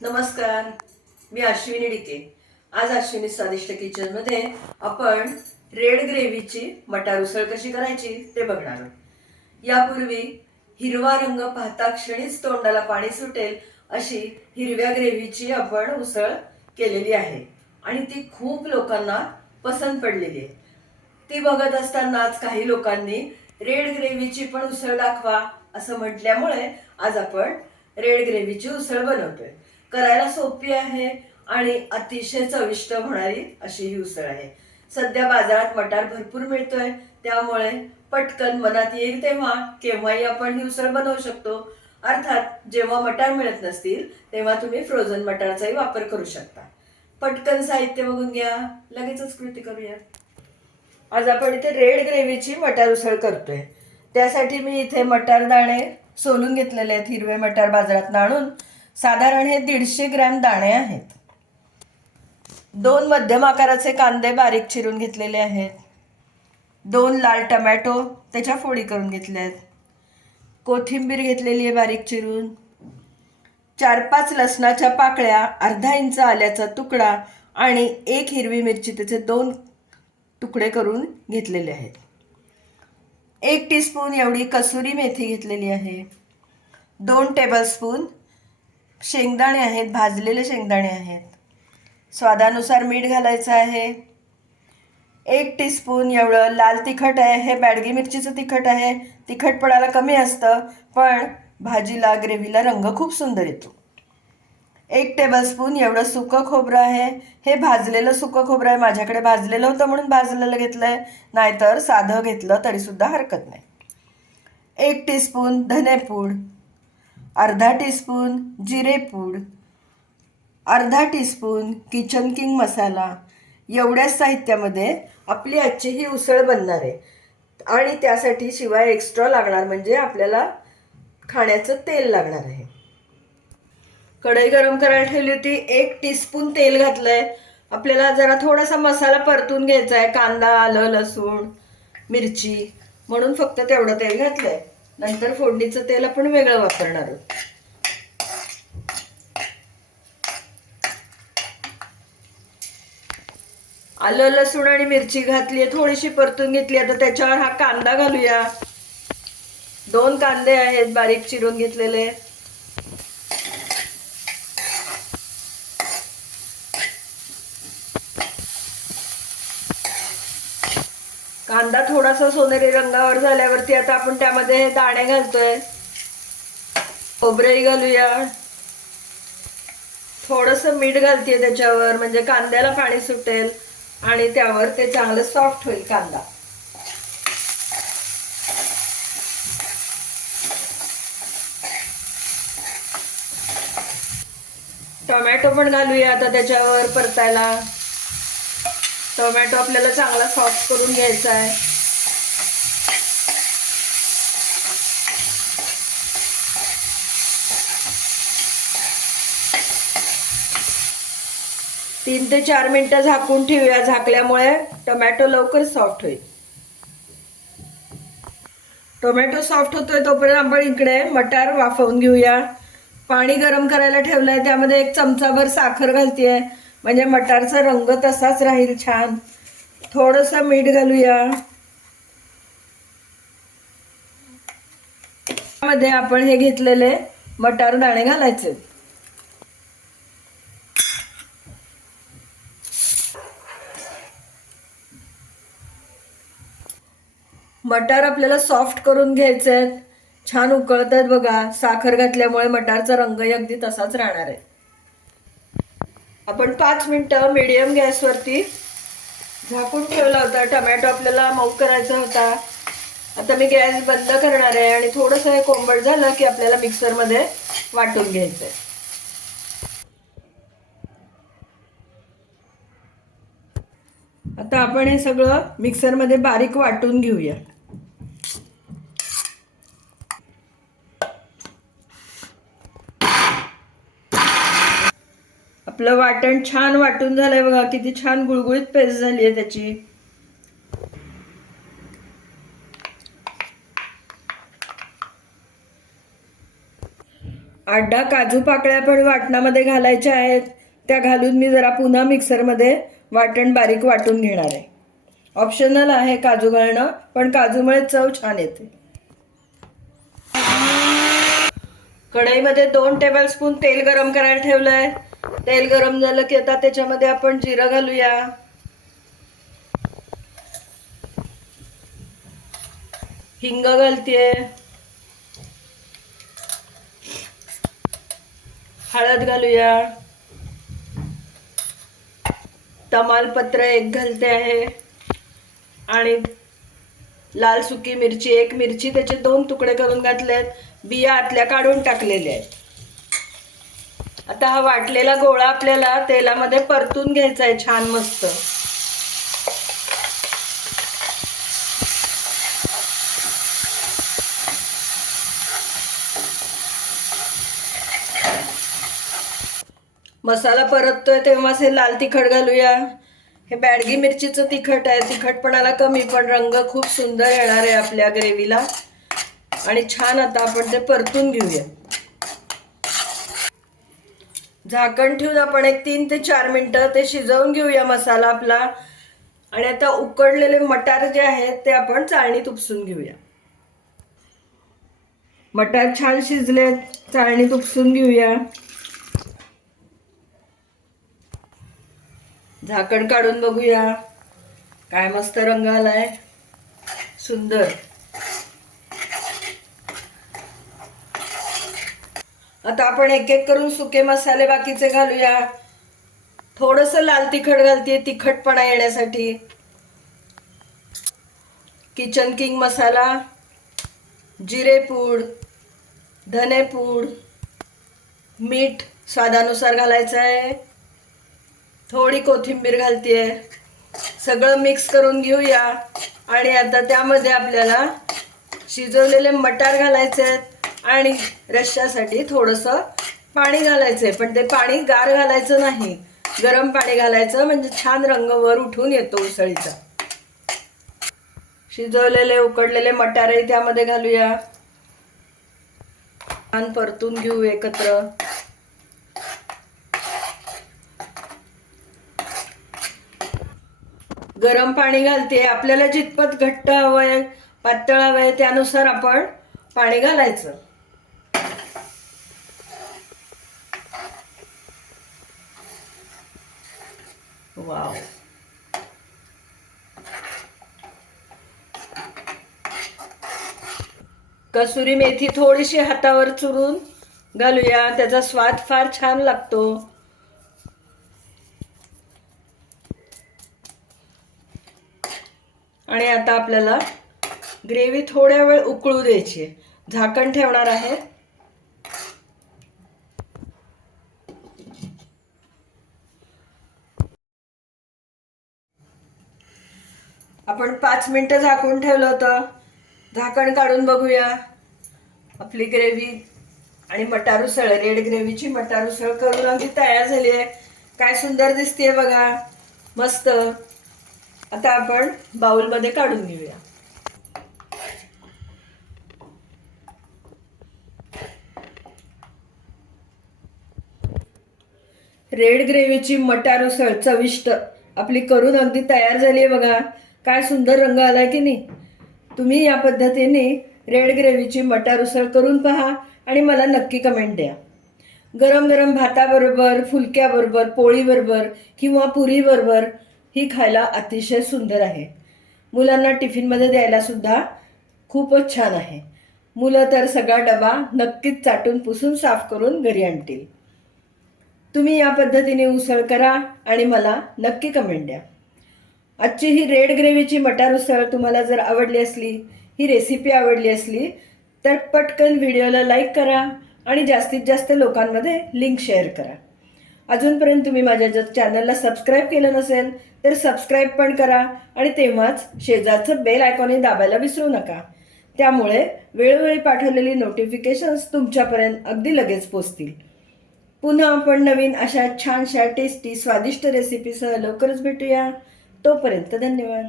नमस्कार, मी अश्विनी डिके. आज अश्विनी स्वादिष्ट किचन मध्ये आपण रेड ग्रेव्हीची मटार उसळ कशी करायची ते बघणार आहोत. यापूर्वी हिरवा रंग पाहता क्षणीच तोंडाला पाणी सुटेल अशी हिरव्या ग्रेव्हीची आपण उसळ केलेली आहे आणि ती खूप लोकांना पसंत पडलेली आहे. ती बघत असतानाच काही लोकांनी रेड ग्रेव्हीची पण उसळ दाखवा असं म्हटल्यामुळे आज आपण रेड ग्रेव्हीची उसळ बनवतोय. करायला सोपी आहे आणि अतिशय चविष्ट होणारी अशी ही उसळ आहे. सध्या बाजारात मटार भरपूर मिळतोय, त्यामुळे पटकन मनात येईल तेव्हा केव्हाही आपण ही उसळ बनवू शकतो. अर्थात जेव्हा मटार मिळत नसतील तेव्हा तुम्ही फ्रोझन मटारचाही वापर करू शकता. पटकन साहित्य बघून घ्या, लगेचच कृती करूया. आज आपण इथे रेड ग्रेव्हीची मटार उसळ करतोय. त्यासाठी मी इथे मटार दाणे सोलून घेतलेले आहेत. हिरवे मटार बाजारात आणून साधारण हे 150 ग्रॅम दाणे आहेत. 2 मध्यम आकाराचे कांदे बारीक चिरून घेतलेले आहेत. 2 लाल टमॅटो त्याच्या फोडी करून घेतल्या आहेत. कोथिंबीर घेतलेली आहे बारीक चिरून. 4-5 लसणाच्या पाकळ्या, अर्धा इंच आल्याचा तुकडा आणि 1 हिरवी मिरची त्याचे 2 तुकडे करून घेतलेले आहेत. 1 टीस्पून एवढी कसुरी मेथी घेतलेली आहे. 2 टेबलस्पून शेंगदाणे आहेत, भाजलेले शेंगदाणे आहेत. स्वादानुसार मीठ घालायचं आहे. 1 टीस्पून एवढं लाल तिखट आहे. हे बॅडगी मिरचीचं तिखट आहे. तिखटपणाला कमी असतं, पण भाजीला ग्रेव्हीला रंग खूप सुंदर येतो. 1 टेबलस्पून एवढं सुकं खोबरं आहे. हे भाजलेलं सुकं खोबरं आहे. माझ्याकडे भाजलेलं होतं म्हणून भाजलेलं घेतलंय, नाहीतर साधं घेतलं तरी सुद्धा हरकत नाही. 1 टीस्पून धनेपूड, अर्धा टीस्पून जिरेपूड, अर्धा टीस्पून किचन किंग मसाला. एवढ्याच साहित्यामध्ये आपली आजची ही उसळ बनणार आहे. आणि त्यासाठी शिवाय एक्स्ट्रा लागणार म्हणजे आपल्याला खाण्याचं तेल लागणार आहे. कढई गरम करायला ठेवली होती. 1 टीस्पून तेल घातलंय. आपल्याला जरा थोडासा मसाला परतून घ्यायचा आहे. कांदा, आलं, लसूण, मिरची, म्हणून फक्त तेवढं तेल घातलंय. नंतर फोडणीचं तेल आपण वेगळं वापरणार आहोत. आलं, लसूण आणि मिरची घातली, थोडीशी परतून घेतली. आता त्याच्यावर हा कांदा घालूया. 2 कांदे आहेत बारीक चिरून घेतलेले. कांदा थोडासा सोनेरी रंगावर झाल्यावरती आता आपण त्यामध्ये दाणे घालतोय. खोबरेही घालूया. थोडंसं मीठ घालतेय त्याच्यावर, म्हणजे कांद्याला पाणी सुटेल आणि त्यावर ते चांगलं सॉफ्ट होईल कांदा. टोमॅटो पण घालूया आता त्याच्यावर परतायला. टोमॅटो आपल्याला चांगला सॉफ्ट करून घ्यायचा आहे. तीन ते 4 मिनिटं झाकून ठेवूया. झाकल्यामुळे टोमॅटो लवकर सॉफ्ट होईल. टोमॅटो सॉफ्ट होतोय तोपर्यंत आपण इकडे मटार वाफवून घेऊया. पाणी गरम करायला ठेवलंय, त्यामध्ये 1 चमचाभर साखर घालतेय, म्हणजे मटारचा रंग तसाच राहील छान. थोडंसं मीठ घालूया. त्यामध्ये आपण हे घेतलेले मटार दाणे घालायचे. मटार आपल्याला सॉफ्ट करून घ्यायचे आहेत. छान उकळतात बघा. साखर घातल्यामुळे मटारचा रंग अगदी तसाच राहणार आहे. आपण 5 मिनिटं मीडियम गॅसवरती झाकून ठेवला होता. टोमॅटो आपल्याला मऊ करायचा होता. आता मी गॅस बंद करणार आहे आणि थोडंसं हे कोंबट झालं की आपल्याला मिक्सरमध्ये वाटून घ्यायचं आहे. आता आपण हे सगळं मिक्सरमध्ये बारीक वाटून घेऊया. आपलं वाटण छान वाटून झालंय बघा. किती छान गुळगुळीत पेस्ट झाली आहे त्याची. 8-10 काजू पाकळ्या पण वाटणामध्ये घालायच्या आहेत. त्या घालून मी जरा पुन्हा मिक्सरमध्ये वाटण बारीक वाटून घेणार आहे. ऑप्शनल आहे काजू घालणं, पण काजूमुळे चव छान येते. कढईमध्ये 2 टेबलस्पून तेल गरम करायला ठेवलंय. तेल गरम झालं की आता त्याच्यामध्ये आपण जिरं घालूया. हिंग घालतेय. हळद घालूया. तमालपत्र 1 घालते आहे आणि लाल सुकी मिरची 1 मिरची त्याचे 2 तुकडे करून घातलेत. बिया आतल्या काढून टाकलेल्या आहेत. आता हा वाटलेला गोळा आपल्याला तेलामध्ये परतून घ्यायचा आहे छान मस्त. मसाला परततोय तेव्हाच हे लाल तिखट घालूया. हे बॅडगी मिरचीचं तिखट आहे. तिखटपणाला कमी, पण रंग खूप सुंदर येणार आहे आपल्या ग्रेव्हीला. आणि छान आता आपण ते परतून घेऊया. झाकण ठेवून आपण एक 3 ते 4 मिनिटं ते शिजवून घेऊया मसाला आपला. आणि आता उकडलेले मटार जे आहेत ते आपण चाळणीत उपसून घेऊया. मटार छान शिजले, चाळणीत उपसून घेऊया. झाकण काढून बघूया. काय मस्त रंग आलाय, सुंदर. आता आपण एक एक करून सुके मसाले बाकीचे घालूया. थोडंसं लाल तिखट घालते तिखटपणा येण्यासाठी. किचन किंग मसाला, जिरेपूड, धनेपूड, मीठ स्वादानुसार घालायचं आहे. थोडी कोथिंबीर घालतेय. सगळं मिक्स करून घेऊया. आणि आता त्यामध्ये आपल्याला शिजवलेले मटार घालायचे आहेत आणि रश्श्यासाठी थोडंसं पाणी घालायचंय. पण ते पाणी गार घालायचं नाही, गरम पाणी घालायचं, म्हणजे छान रंग वर उठून येतो उसळीचा. शिजवलेले उकडलेले मटारही त्यामध्ये घालूया. छान परतून घेऊ एकत्र. गरम पाणी घालते. आपल्याला जितपत घट्ट हवंय पातळ हवंय त्यानुसार आपण पाणी घालायचं. वाव, कसुरी मेथी थोडीशी हातावर चुरून घालूया. त्याचा स्वाद फार छान लागतो. आणि आता आपल्याला ग्रेव्ही थोड्या वेळ उकळू द्यायची. झाकण ठेवणार आहे. आपण 5 मिनिटं झाकून ठेवलं होतं. झाकण काढून बघूया. आपली ग्रेव्ही आणि मटार उसळ, रेड ग्रेव्हीची मटार उसळ करून अगदी तयार झाली आहे. काय सुंदर दिसतेय बघा, मस्त. आता आपण बाउलमध्ये काढून घेऊया. रेड ग्रेव्हीची मटार उसळ चविष्ट आपली करून अगदी तयार झाली आहे बघा. काय सुंदर रंग आलाय की नाही. तुम्ही या पद्धतीने रेड ग्रेव्हीची मटार उसळ करून पहा आणि मला नक्की कमेंट द्या. गरम गरम भाताबरोबर, फुलक्याबरोबर, पोळीबरोबर किंवा पुरीबरोबर ही खायला अतिशय सुंदर आहे. मुलांना टिफिनमध्ये द्यायला सुद्धा खूपच छान आहे. मुलं तर सगळा डबा नक्कीच चाटून पुसून साफ करून घरी आणतील. तुम्ही या पद्धतीने उसळ करा आणि मला नक्की कमेंट द्या. आजची ही रेड ग्रेव्हीची मटार उसळ तुम्हाला जर आवडली असली, ही रेसिपी आवडली असली तर पटकन व्हिडिओला लाईक करा आणि जास्तीत जास्त लोकांमध्ये लिंक शेअर करा. अजूनपर्यंत तुम्ही माझ्या चॅनलला सबस्क्राईब केलं नसेल तर सबस्क्राईब पण करा आणि तेव्हाच शेजारचं बेल आयकॉनही दाबायला विसरू नका. त्यामुळे वेळोवेळी पाठवलेली नोटिफिकेशन्स तुमच्यापर्यंत अगदी लगेच पोचतील. पुन्हा आपण नवीन अशा छानशा टेस्टी स्वादिष्ट रेसिपीसह लवकरच भेटूया. तोपर्यंत धन्यवाद.